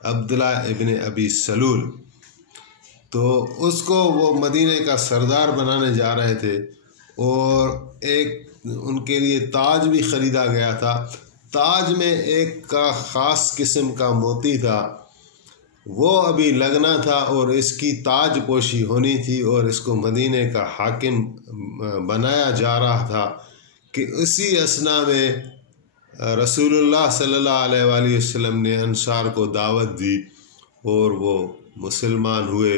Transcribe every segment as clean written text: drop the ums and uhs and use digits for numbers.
عبداللہ ابن ابی سلول، تو اس کو وہ مدینے کا سردار بنانے جا رہے تھے، اور ایک ان کے لیے تاج بھی خریدا گیا تھا۔ تاج میں ایک کا خاص قسم کا موتی تھا، وہ ابھی لگنا تھا اور اس کی تاج پوشی ہونی تھی، اور اس کو مدینے کا حاکم بنایا جا رہا تھا کہ اسی اثنا میں رسول اللہ صلی اللہ علیہ وآلہ وسلم نے انصار کو دعوت دی اور وہ مسلمان ہوئے،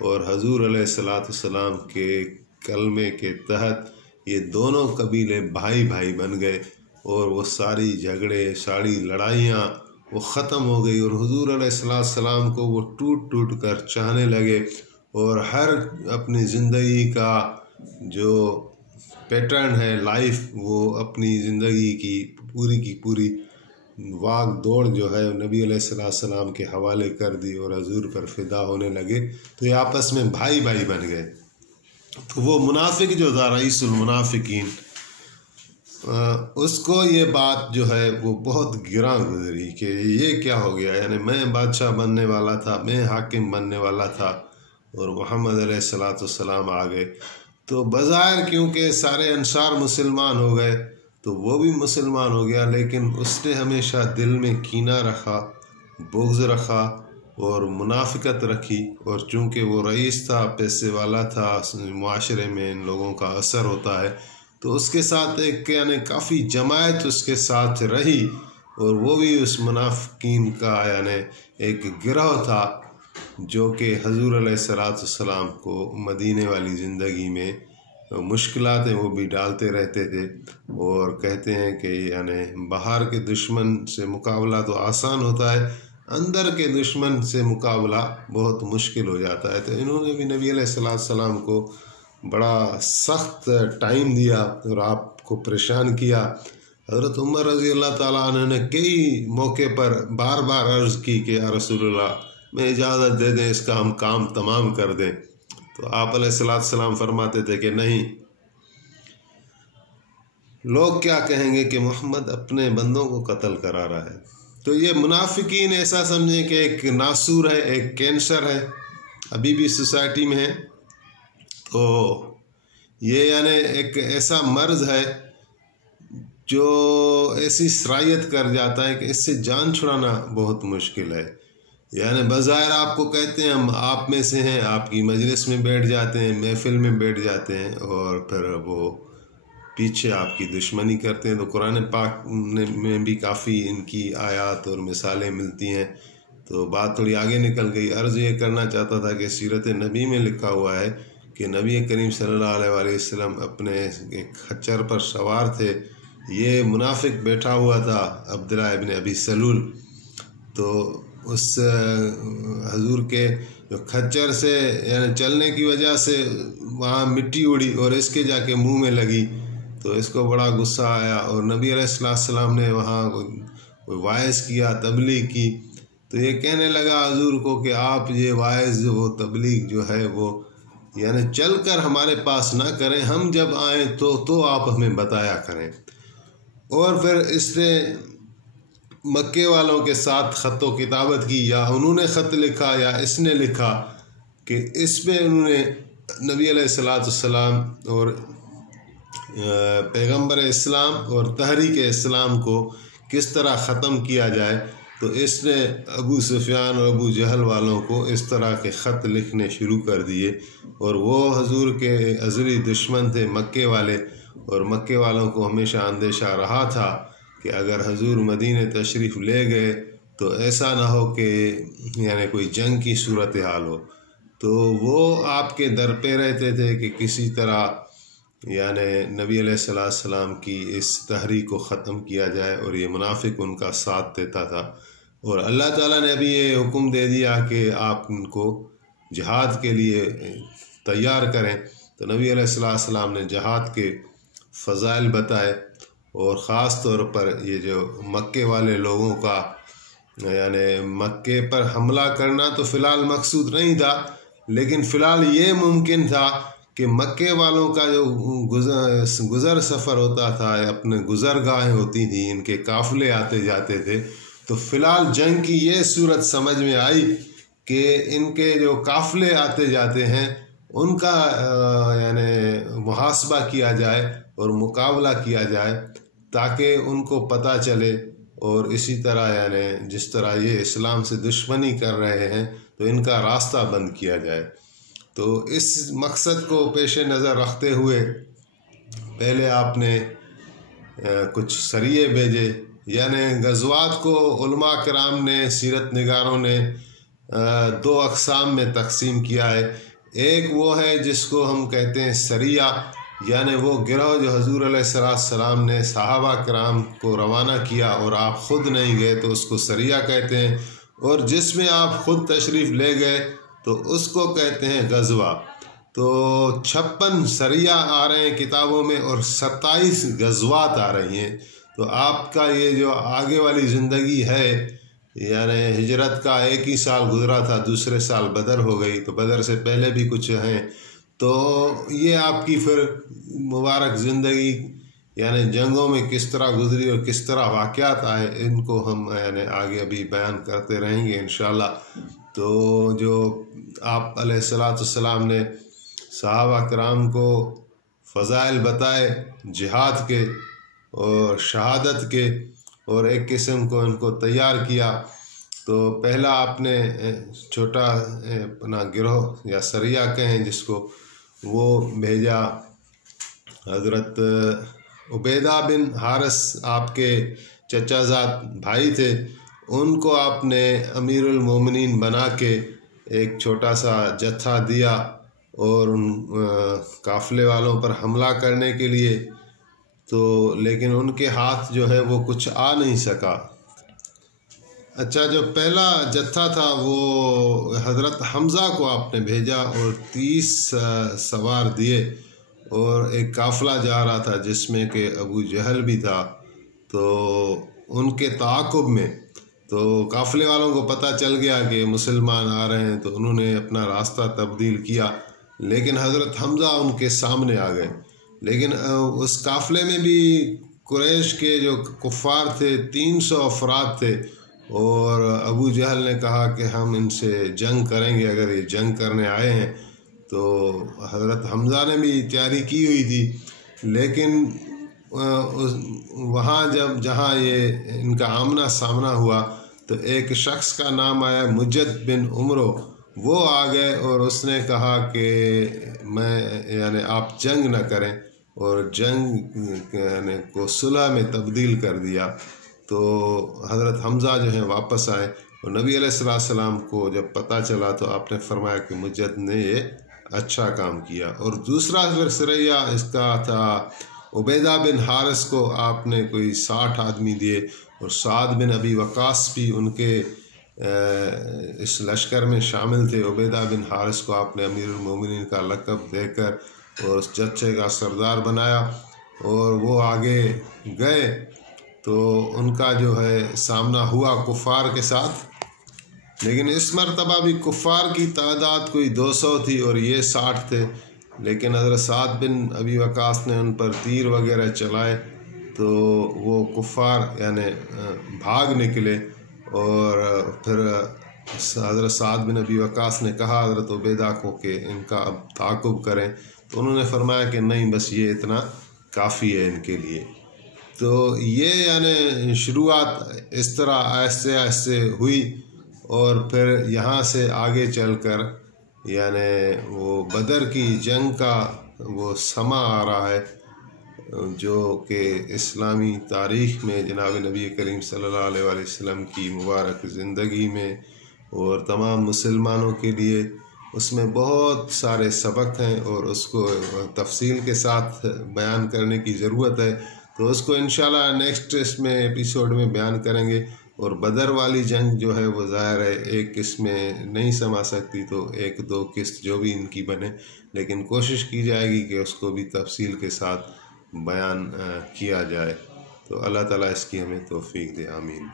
اور حضور علیہ السلام کے کلمے کے تحت یہ دونوں قبیلے بھائی بھائی بن گئے، اور وہ ساری جھگڑے، ساری لڑائیاں وہ ختم ہو گئی، اور حضور علیہ السلام کو وہ ٹوٹ ٹوٹ کر چاہنے لگے، اور ہر اپنی زندگی کا جو پیٹرن ہے لائف، وہ اپنی زندگی کی پوری واگ دوڑ جو ہے نبی علیہ السلام کے حوالے کر دی اور حضور پر فدا ہونے لگے، تو یہ آپس میں بھائی بھائی بن گئے۔ تو وہ منافق جو تھا رئیس المنافقین، اس کو یہ بات جو ہے وہ بہت گراں گزری کہ یہ کیا ہو گیا، یعنی میں بادشاہ بننے والا تھا، میں حاکم بننے والا تھا، اور محمد علیہ السلام آ گئے۔ تو بظاہر کیونکہ سارے انصار مسلمان ہو گئے تو وہ بھی مسلمان ہو گیا، لیکن اس نے ہمیشہ دل میں کینہ رکھا، بغض رکھا اور منافقت رکھی، اور چونکہ وہ رئیس تھا، پیسے والا تھا، معاشرے میں ان لوگوں کا اثر ہوتا ہے، تو اس کے ساتھ ایک یعنی کافی جماعت اس کے ساتھ رہی، اور وہ بھی اس منافقین کا یعنی ایک گروہ تھا جو کہ حضور علیہ السلام کو مدینے والی زندگی میں مشکلات وہ بھی ڈالتے رہتے تھے، اور کہتے ہیں کہ یعنی باہر کے دشمن سے مقابلہ تو آسان ہوتا ہے، اندر کے دشمن سے مقابلہ بہت مشکل ہو جاتا ہے۔ تو انہوں نے بھی نبی علیہ السلام کو بڑا سخت ٹائم دیا اور آپ کو پریشان کیا۔ حضرت عمر رضی اللہ تعالیٰ عنہ نے کئی موقع پر بار بار عرض کی کہ یا رسول اللہ میں اجازت دے دیں، اس کا ہم کام تمام کر دیں، تو آپ علیہ السلام فرماتے تھے کہ نہیں، لوگ کیا کہیں گے کہ محمد اپنے بندوں کو قتل کرا رہا ہے۔ تو یہ منافقین ایسا سمجھیں کہ ایک ناسور ہے، ایک کینسر ہے، ابھی بھی سوسائٹی میں ہے، تو یہ یعنی ایک ایسا مرض ہے جو ایسی سرایت کر جاتا ہے کہ اس سے جان چھڑانا بہت مشکل ہے۔ یعنی بظاہر آپ کو کہتے ہیں ہم آپ میں سے ہیں، آپ کی مجلس میں بیٹھ جاتے ہیں، محفل میں بیٹھ جاتے ہیں، اور پھر وہ پیچھے آپ کی دشمنی کرتے ہیں۔ تو قرآن پاک میں بھی کافی ان کی آیات اور مثالیں ملتی ہیں۔ تو بات تھوڑی آگے نکل گئی، عرض یہ کرنا چاہتا تھا کہ سیرت نبی میں لکھا ہوا ہے کہ نبی کریم صلی اللہ علیہ وسلم اپنے ایک خچر پر سوار تھے، یہ منافق بیٹھا ہوا تھا عبداللہ ابن ابی سلول، تو اس حضور کے جو خچر سے یعنی چلنے کی وجہ سے وہاں مٹی اڑی اور اس کے جا کے منہ میں لگی، تو اس کو بڑا غصہ آیا، اور نبی علیہ السلام نے وہاں وائز کیا، تبلیغ کی، تو یہ کہنے لگا حضور کو کہ آپ یہ وائز وہ تبلیغ جو ہے وہ یعنی چل کر ہمارے پاس نہ کریں، ہم جب آئیں تو آپ ہمیں بتایا کریں۔ اور پھر اس نے مکے والوں کے ساتھ خط و کتابت کی، یا انہوں نے خط لکھا یا اس نے لکھا، کہ اس میں انہوں نے نبی علیہ السلام اور پیغمبر اسلام اور تحریک اسلام کو کس طرح ختم کیا جائے۔ تو اس نے ابو سفیان اور ابو جہل والوں کو اس طرح کے خط لکھنے شروع کر دیے، اور وہ حضور کے ازلی دشمن تھے مکے والے، اور مکے والوں کو ہمیشہ اندیشہ رہا تھا کہ اگر حضور مدینہ تشریف لے گئے تو ایسا نہ ہو کہ یعنی کوئی جنگ کی صورتحال ہو، تو وہ آپ کے در پہ رہتے تھے کہ کسی طرح یعنی نبی علیہ السلام کی اس تحریک کو ختم کیا جائے، اور یہ منافق ان کا ساتھ دیتا تھا۔ اور اللہ تعالیٰ نے ابھی یہ حکم دے دیا کہ آپ ان کو جہاد کے لیے تیار کریں، تو نبی علیہ السلام نے جہاد کے فضائل بتائے، اور خاص طور پر یہ جو مکے والے لوگوں کا یعنی مکے پر حملہ کرنا تو فی الحال مقصود نہیں تھا، لیکن فی الحال یہ ممکن تھا کہ مکے والوں کا جو گزر سفر ہوتا تھا، اپنے گزرگاہیں ہوتی تھیں، ان کے قافلے آتے جاتے تھے، تو فی الحال جنگ کی یہ صورت سمجھ میں آئی کہ ان کے جو قافلے آتے جاتے ہیں ان کا یعنی محاسبہ کیا جائے اور مقابلہ کیا جائے، تاکہ ان کو پتہ چلے، اور اسی طرح یعنی جس طرح یہ اسلام سے دشمنی کر رہے ہیں تو ان کا راستہ بند کیا جائے۔ تو اس مقصد کو پیش نظر رکھتے ہوئے پہلے آپ نے کچھ سریے بھیجے، یعنی غزوات کو علماء کرام نے، سیرت نگاروں نے 2 اقسام میں تقسیم کیا ہے۔ ایک وہ ہے جس کو ہم کہتے ہیں سریہ، یعنی وہ گروہ جو حضور علیہ السلام نے صحابہ کرام کو روانہ کیا اور آپ خود نہیں گئے تو اس کو سریہ کہتے ہیں، اور جس میں آپ خود تشریف لے گئے تو اس کو کہتے ہیں غزوہ۔ تو 56 سریہ آ رہے ہیں کتابوں میں اور 27 غزوات آ رہی ہیں۔ تو آپ کا یہ جو آگے والی زندگی ہے، یعنی ہجرت کا 1 ہی سال گزرا تھا، دوسرے سال بدر ہو گئی، تو بدر سے پہلے بھی کچھ ہیں، تو یہ آپ کی پھر مبارک زندگی یعنی جنگوں میں کس طرح گزری اور کس طرح واقعات آئے، ان کو ہم یعنی آگے ابھی بیان کرتے رہیں گے انشاءاللہ۔ تو جو آپ علیہ السلام نے صحابہ کرام کو فضائل بتائے جہاد کے اور شہادت کے، اور ایک قسم کو ان کو تیار کیا، تو پہلا آپ نے چھوٹا اپنا گروہ یا سریہ کہیں جس کو، وہ بھیجا حضرت عبیدہ بن حارث، آپ کے چچا زاد بھائی تھے، ان کو آپ نے امیر المومنین بنا کے ایک چھوٹا سا جتھا دیا اور ان قافلے والوں پر حملہ کرنے کے لیے، تو لیکن ان کے ہاتھ جو ہے وہ کچھ آ نہیں سکا۔ اچھا، جو پہلا جتھا تھا وہ حضرت حمزہ کو آپ نے بھیجا اور 30 سوار دیے، اور ایک قافلہ جا رہا تھا جس میں کہ ابو جہل بھی تھا، تو ان کے تعاقب میں تو قافلے والوں کو پتہ چل گیا کہ مسلمان آ رہے ہیں، تو انہوں نے اپنا راستہ تبدیل کیا، لیکن حضرت حمزہ ان کے سامنے آ گئے۔ لیکن اس قافلے میں بھی قریش کے جو کفار تھے 300 افراد تھے، اور ابو جہل نے کہا کہ ہم ان سے جنگ کریں گے اگر یہ جنگ کرنے آئے ہیں۔ تو حضرت حمزہ نے بھی تیاری کی ہوئی تھی، لیکن وہاں جہاں یہ ان کا آمنا سامنا ہوا تو ایک شخص کا نام آیا مجد بن عمرو، وہ آ گئے اور اس نے کہا کہ میں یعنی آپ جنگ نہ کریں، اور جنگ یعنی کو صلح میں تبدیل کر دیا۔ تو حضرت حمزہ جو ہیں واپس آئے، اور نبی علیہ السلام کو جب پتہ چلا تو آپ نے فرمایا کہ مجد نے یہ اچھا کام کیا۔ اور دوسرا سریہ اس کا تھا عبیدہ بن حارث کو آپ نے کوئی 60 آدمی دیے، اور سعد بن ابی وقاص بھی ان کے اس لشکر میں شامل تھے۔ عبیدہ بن حارث کو آپ نے امیر المومنین کا لقب دے کر اور اس جتھے کا سردار بنایا، اور وہ آگے گئے تو ان کا جو ہے سامنا ہوا کفار کے ساتھ، لیکن اس مرتبہ بھی کفار کی تعداد کوئی 200 تھی اور یہ 60 تھے، لیکن حضرت سعد بن ابی وقاص نے ان پر تیر وغیرہ چلائے تو وہ کفار یعنی بھاگ نکلے، اور پھر حضرت سعد بن ابی وقاص نے کہا حضرت عبیدہ کو کہ ان کا اب تعاقب کریں، تو انہوں نے فرمایا کہ نہیں، بس یہ اتنا کافی ہے ان کے لیے۔ تو یہ یعنی شروعات اس طرح آہستہ آہستہ ہوئی، اور پھر یہاں سے آگے چل کر یعنی وہ بدر کی جنگ کا وہ سما آ رہا ہے، جو کہ اسلامی تاریخ میں جناب نبی کریم صلی اللہ علیہ وآلہ وسلم کی مبارک زندگی میں اور تمام مسلمانوں کے لیے اس میں بہت سارے سبق ہیں، اور اس کو تفصیل کے ساتھ بیان کرنے کی ضرورت ہے، تو اس کو انشاءاللہ نیکسٹ اس میں ایپیسوڈ میں بیان کریں گے۔ اور بدر والی جنگ جو ہے وہ ظاہر ہے ایک قسط میں نہیں سما سکتی، تو 1-2 قسط جو بھی ان کی بنے، لیکن کوشش کی جائے گی کہ اس کو بھی تفصیل کے ساتھ بیان کیا جائے۔ تو اللہ تعالیٰ اس کی ہمیں توفیق دے، آمین۔